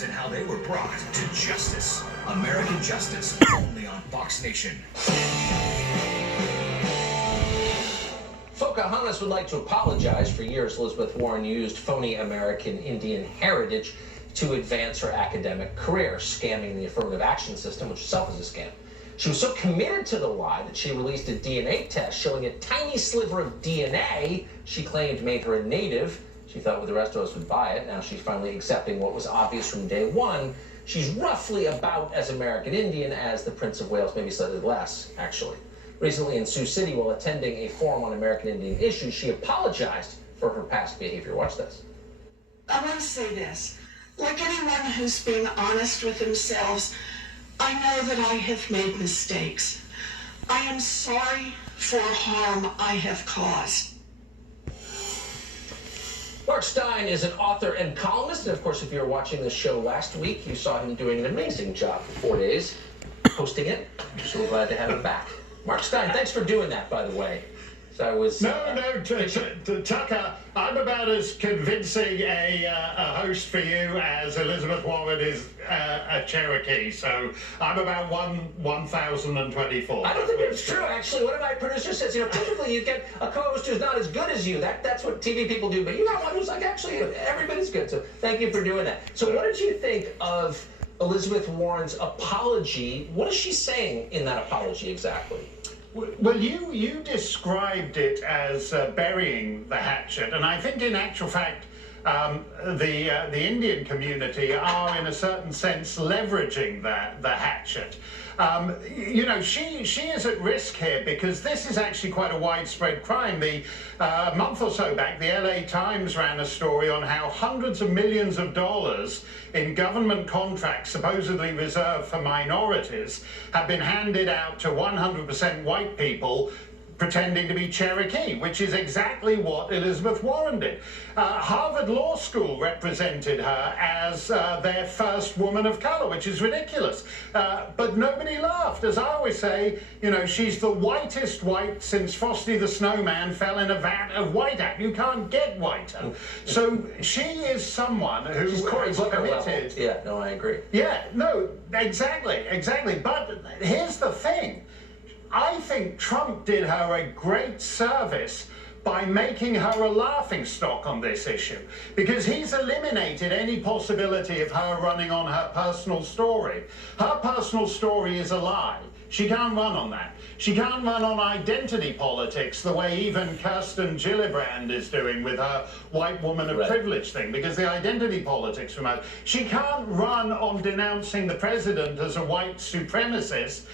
Warrens and how they were brought to justice. American Justice, only on Fox Nation. Pocahontas would like to apologize. For years, Elizabeth Warren used phony American Indian heritage to advance her academic career, scamming the affirmative action system, which itself is a scam. She was so committed to the lie that she released a DNA test showing a tiny sliver of DNA she claimed made her a native. She thought the rest of us would buy it. Now she's finally accepting what was obvious from day one. She's roughly about as American Indian as the Prince of Wales, maybe slightly less, actually. Recently in Sioux City, while attending a forum on American Indian issues, she apologized for her past behavior. Watch this. I want to say this. Like anyone who's being honest with themselves, I know that I have made mistakes. I am sorry for harm I have caused. Mark Stein is an author and columnist, and of course, if you were watching this show last week, you saw him doing an amazing job for 4 days, hosting it. I'm so glad to have him back. Mark Stein, thanks for doing that, by the way. So I was Tucker, I'm about as convincing a host for you as Elizabeth Warren is a Cherokee. So I'm about 1,024. I don't think that's true, actually. One of my producers says, typically you get a co-host who's not as good as you. That's what TV people do. But you got one who's like, actually, everybody's good. So thank you for doing that. So what did you think of Elizabeth Warren's apology? What is she saying in that apology exactly? Well, you described it as burying the hatchet, and I think in actual fact the Indian community are in a certain sense leveraging the hatchet. She is at risk here because this is actually quite a widespread crime. A month or so back, the LA Times ran a story on how hundreds of millions of dollars in government contracts supposedly reserved for minorities have been handed out to 100% white people pretending to be Cherokee, which is exactly what Elizabeth Warren did. Harvard Law School represented her as their first woman of color, which is ridiculous. But nobody laughed. As I always say, she's the whitest white since Frosty the Snowman fell in a vat of whiteout. You can't get whiter. So she is someone who is committed. Yeah, no, I agree. Yeah, no, exactly. But here's the thing. I think Trump did her a great service by making her a laughingstock on this issue, because he's eliminated any possibility of her running on her personal story. Her personal story is a lie. She can't run on that. She can't run on identity politics the way even Kirsten Gillibrand is doing with her white woman of privilege thing, because the identity politics from her. She can't run on denouncing the president as a white supremacist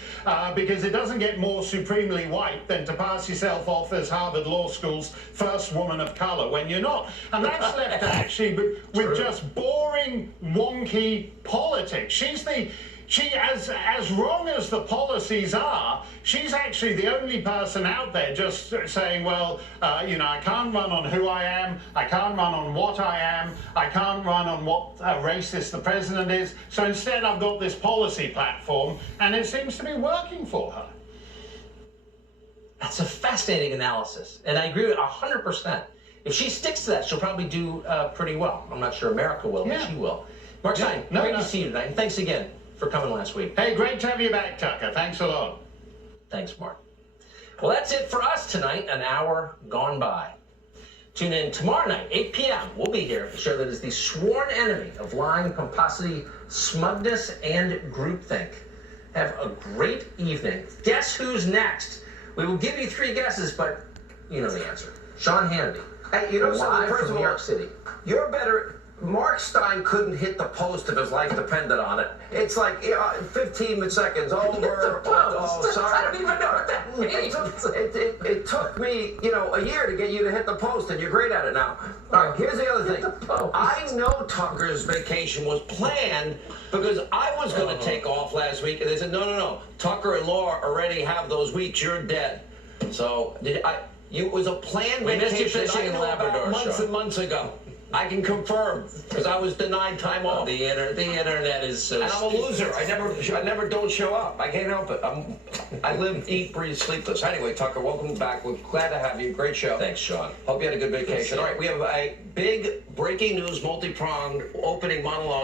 because it doesn't get more supremely white than to pass yourself off as Harvard Law School's first woman of color when you're not. And that's left actually with just boring, wonky politics. She, as wrong as the policies are, she's actually the only person out there just saying, well, I can't run on who I am, I can't run on what I am, I can't run on what racist the president is. So instead I've got this policy platform, and it seems to be working for her. That's a fascinating analysis, and I agree with 100%. If she sticks to that, she'll probably do pretty well. I'm not sure America will, but she will. Mark Stein, great to see you tonight, and thanks again for coming last week. Hey, great to have you back, Tucker. Thanks a lot. Thanks, Mark. Well, that's it for us tonight, an hour gone by. Tune in tomorrow night, 8 p.m. We'll be here to show that is the sworn enemy of lying, pomposity, smugness, and groupthink. Have a great evening. Guess who's next? We will give you 3 guesses, but you know the answer. Sean Hannity. Hey, you know something? First from of New all, York City. You're better. Mark Stein couldn't hit the post if his life depended on it. It's like 15 seconds over. Oh, sorry. I don't even know what that means. It took me, a year to get you to hit the post, and you're great at it now. All right, here's the other thing. I know Tucker's vacation was planned because I was going to take off last week, and they said, no. Tucker and Laura already have those weeks. You're dead. So it was a planned We vacation. missed you fishing in Labrador, months and months ago. I can confirm because I was denied time off. The internet is so. And I'm a loser. I never don't show up. I can't help it. I live, eat, breathe, sleepless. Anyway, Tucker, welcome back. We're glad to have you. Great show. Thanks, Sean. Hope you had a good vacation. All right, we have a big breaking news, multi-pronged opening monologue.